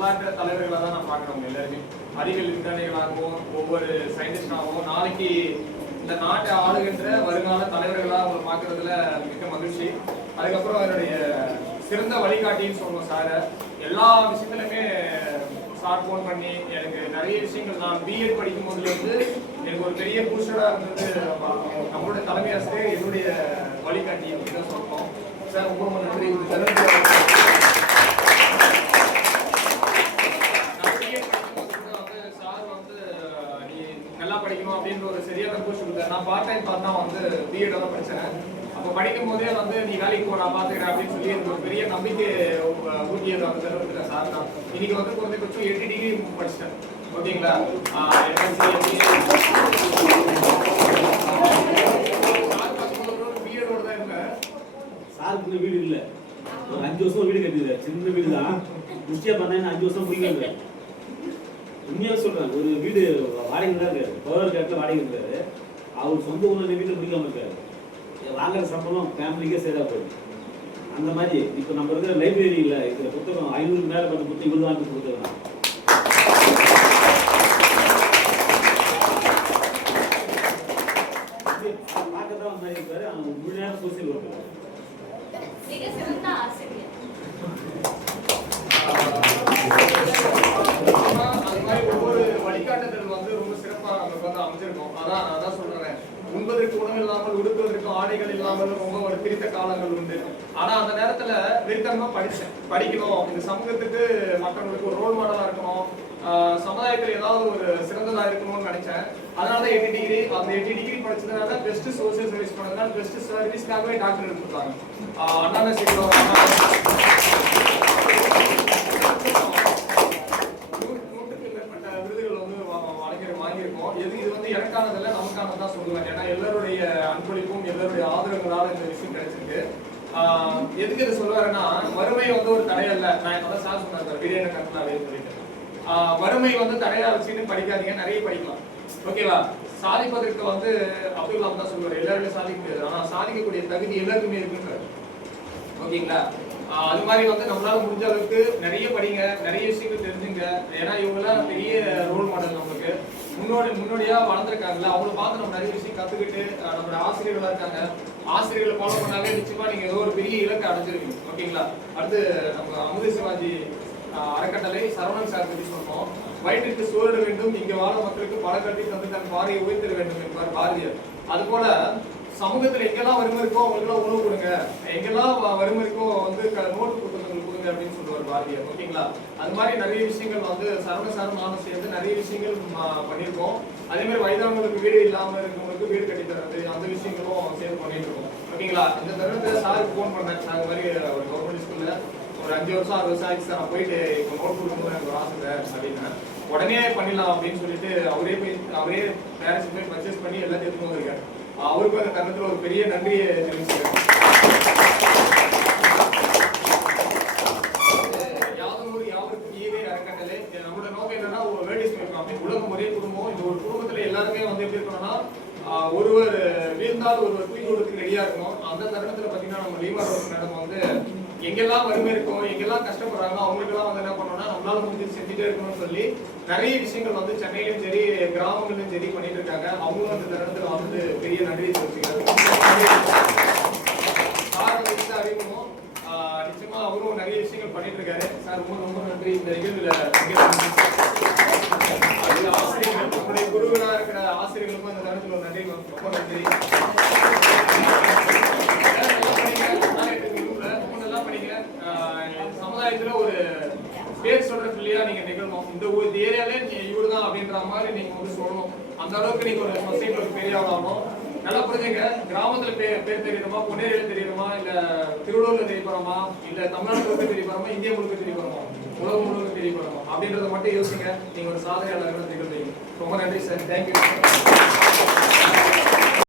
வரலாற்று தலைவர்களாக தான் நான் பார்க்குறோம். எல்லாருமே அறிவியல் விஞ்ஞானிகளாகவும் ஒவ்வொரு சயின்டிஸ்டாகவும் நாளைக்கு இந்த நாட்டை ஆளுகின்ற வருங்கால தலைவர்களாக அவங்களை பார்க்கறதுல மிக மகிழ்ச்சி. அதுக்கப்புறம் அவருடைய சிறந்த வழிகாட்டின்னு சொல்லுவோம் சார். எல்லா விஷயத்துலையுமே சார் ஃபோன் பண்ணி எனக்கு நிறைய விஷயங்கள் நான் பிஎட் படிக்கும் போதுலேருந்து எனக்கு ஒரு பெரிய பூஸ்டராக இருந்தது நம்மளுடைய தலைமை ஆசிரியர், என்னுடைய வழிகாட்டி அப்படின்னு தான் சொல்லணும். சார் ரொம்ப நன்றி. சார் வந்து நீ நல்லா படிக்கணும் அப்படின்ற ஒரு சரியான பூஸ்ட் கொடுத்தாரு. நான் பார்ட் டைம் பார்த்தா வந்து பிஎட் தான் படித்தேன். அப்போ படிக்கும் போதே வந்து நீ வேலைக்கு போ, நான் பார்த்துக்கிறேன் அப்படின்னு சொல்லி எனக்கு ஒரு பெரிய நம்பிக்கை ஊட்டியது அந்த தருவத்தில் சார் தான். இன்னைக்கு வந்து குறைந்தபட்சம் 8 டிகிரி படிச்சிட்டேன். ஓகேங்களா? பிஎடோட தான் இருந்தேன். சாருக்கு வீடு இல்லை, ஒரு 5 வருஷம் வீடு கட்டிடுது. சின்ன வீடு தான். முக்கிய பண்ணா 5 வருஷம் பிடிக்கல. உண்மையாக சொல்றேன், ஒரு வீடு வாடகை தான் இருக்காரு, பவர் கேட்டில் வாடகை இருக்காரு. அவர் சொந்த ஊரில் வீட்டில் பிடிக்காம இருக்காரு. வாங்குற சம்பளம் ஃபேமிலிக்கே சேதா போயிடுது. அந்த மாதிரி இப்போ நம்ம இருக்கிற லைப்ரரியில் இருக்கிற புத்தகம் 500 மேலே பண்ண புத்தகம் இவ்வளோ வாங்கி கொடுத்துருக்காங்க. பார்க்க தான் மாதிரி இருக்காரு. அவங்க முழு நேரம் சோசியல் ஒர்க். அது மாதிரி ஒவ்வொரு வழிகாட்டுதல் வந்து ரொம்ப சிறப்பாக நமக்கு வந்து அமைஞ்சிருக்கும். அதான் சொல்றேன், உண்பதற்கு உணவு இல்லாமல் உடுத்துவதற்கு ஆடைகள் இல்லாமல் ரொம்ப ஒரு பிரித்த காலங்கள் உண்டு. ஆனா அந்த நேரத்துல வெறித்தனமா படிக்கணும், இந்த சமூகத்துக்கு மற்றவங்களுக்கு ஒரு ரோல் மாடலா இருக்கணும், சமுதாயத்தில் ஏதாவது ஒரு சிறந்ததா இருக்கணும்னு நினைச்சேன். அதனாலதான் 8 டிகிரி, அந்த 8 டிகிரி படிச்சதுனால பெஸ்ட் சோசியல் சர்வீஸ் பண்ணதுனால பெஸ்ட் சர்வீஸ்க்காகவே டாக்டர் எடுத்துருக்காங்க. அண்ணா சீக்கிரம் வாங்கியிருக்கோம். இது வந்து எனக்கானதில்ல, நமக்கானதான் சொல்லுவேன். ஏன்னா எல்லாருடைய அன்பளிப்பும் எல்லாருடைய ஆதரவுகளால இந்த விஷயம் கிடைச்சிருக்கு. எதுக்கு இது சொல்லுவாருன்னா, வறுமை வந்து ஒரு தடையல்ல. நான் இப்பதான் சார் சொன்னார் வீடியோ கட்டலாம் அப்படின்னு சொல்லிட்டு. வறுமை வந்து தடையா வச்சுன்னு படிக்காதீங்க, நிறைய படிக்கலாம். ஓகேவா? சாதிப்பதற்கு வந்து அப்துல் கலாம் தான் சொல்லுவார், எல்லாருமே சாதிக்க முடியாது, ஆனா சாதிக்கக்கூடிய தகுதி எல்லாருக்குமே இருக்குன்றாரு. ஓகேங்களா? அது மாதிரி வந்து நம்மளால முடிஞ்ச அளவுக்கு நிறைய படிங்க, நிறைய விஷயங்கள் தெரிஞ்சுங்க. ஏன்னா இவங்கெல்லாம் பெரிய ரோல் மாடல், நமக்கு முன்னோடியா வளர்ந்துருக்காங்கல்ல. அவங்களை பார்த்து நம்ம நிறைய விஷயம் கத்துக்கிட்டு நம்மளோட ஆசிரியர்களா இருக்காங்க. ஆசிரியர்களை ஃபாலோ பண்ணாலே நிச்சயமா நீங்க ஏதோ ஒரு பெரிய இலக்கை அடைஞ்சிருக்கீங்க. ஓகேங்களா? அடுத்து நம்ம அமுத சிவாஜி அறக்கட்டளை சரவணன் சார் பற்றி சொன்னோம். வயிற்றுக்கு சோறிட வேண்டும், இங்க வாழ மக்களுக்கு பல கல்வி தந்து தன் பாறையை உயர்த்திட வேண்டும் என்பார் பாரதியார். அது போல சமூகத்துல எங்கெல்லாம் வறுமை இருக்கோ அவங்களுக்குலாம் உணவு கொடுங்க, எங்கெல்லாம் வறுமை இருக்கோ வந்து நோட்டு புத்தகங்கள் கொடுங்க அப்படின்னு சொல்லுவார் பாரதியார். ஓகேங்களா? அது மாதிரி நிறைய விஷயங்கள் வந்து சரவண நானும் சேர்ந்து நிறைய விஷயங்கள் பண்ணியிருக்கோம். அதே மாதிரி வயதானவங்களுக்கு வீடு இல்லாம இருக்கவங்களுக்கு வீடு கட்டி தரது, அந்த விஷயங்களும் சேர்ந்து பண்ணிட்டு இருக்கோம். ஓகேங்களா? இந்த தருணத்துல சாருக்கு ஃபோன் பண்ணேன். சார் மாதிரி ஒரு கவர்மெண்ட் ஸ்கூல்ல ஒரு 5 வருஷம் 6 வருஷம் ஆயிடுச்சு சார், நான் போயிட்டு இப்போ நோட் கொடுக்கணும்னு எனக்கு ஒரு ஆசை அப்படின்னு. உடனே பண்ணிடலாம் அப்படின்னு சொல்லிட்டு அவரே பேரண்ட்ஸ் போய் பர்ச்சேஸ் பண்ணி எல்லாத்தையும் எடுத்துட்டு வந்திருக்காரு. அவருக்கும் அந்த தருணத்துல ஒரு பெரிய நன்றியை தெரிவிச்சுக்கிறேன். யாவருக்கும் ஈவே அறக்கட்டளை நம்மளோட நோக்கம் என்னன்னா, ஒரு வேர்டிஸ் அப்படி உலகம் ஒரே குடும்பம். இந்த ஒரு குடும்பத்துல எல்லாருமே வந்து எப்படி இருக்கணும்னா, ஒருவர் வீழ்ந்தால் ஒருவர் தூக்கி கொடுத்து ரெடியா இருக்கணும். அந்த தருணத்துல பாத்தீங்கன்னா நம்ம லீவா மேடம் வந்து எங்கெல்லாம் வறுமை இருக்கும், எங்கெல்லாம் கஷ்டப்படுறாங்களோ அவங்களுக்கெல்லாம் வந்து என்ன பண்ணணும்னா நம்மளால முடிஞ்சு செஞ்சுட்டே இருக்கணும்னு சொல்லி நிறைய விஷயங்கள் வந்து சென்னையிலும் சரி கிராமங்களிலும் சரி பண்ணிட்டு இருக்காங்க. அவங்களும் அந்த தருணத்துல வந்து பெரிய நன்றியை தெரிவிச்சுக்கிறாங்க. சார் அறிமுகம் நிச்சயமா அவரும் நிறைய விஷயங்கள் பண்ணிட்டு இருக்காரு. சார் ரொம்ப ரொம்ப நன்றி. இந்த நிகழ்வுல ஆசிரியர்கள், நம்முடைய குருவராக இருக்கிற ஆசிரியர்களுக்கும் அந்த தருணத்துல ஒரு நன்றி, ரொம்ப நன்றி. சமுதாயத்துல ஒரு பேர் சொல்ற பிள்ளையா நீங்க நிகழணும். இந்த ஏரியாலே இவருதான் அப்படின்ற மாதிரி நீங்க வந்து சொல்லணும். அந்த அளவுக்கு நீங்க ஒரு சொசைட்டில ஒரு பெரிய ஆகணும். நல்லா புரிஞ்சுங்க. கிராமத்துல பேர் தெரியணுமா, பொன்னேரியில தெரியணுமா, இல்ல திருவள்ளூர்ல தெரிய போறோமா, இல்ல தமிழ்நாடு முழுக்க தெரிய போறோமா, இந்தியா முழுக்க தெரிய போறோமா, உலகம் முழுக்க தெரிய போறோமா அப்படின்றத மட்டும் யோசிங்க. நீங்க ஒரு சாதனையாளர்கள் நிகழ்ந்தீங்க. ரொம்ப நன்றி சார். தேங்க்யூ.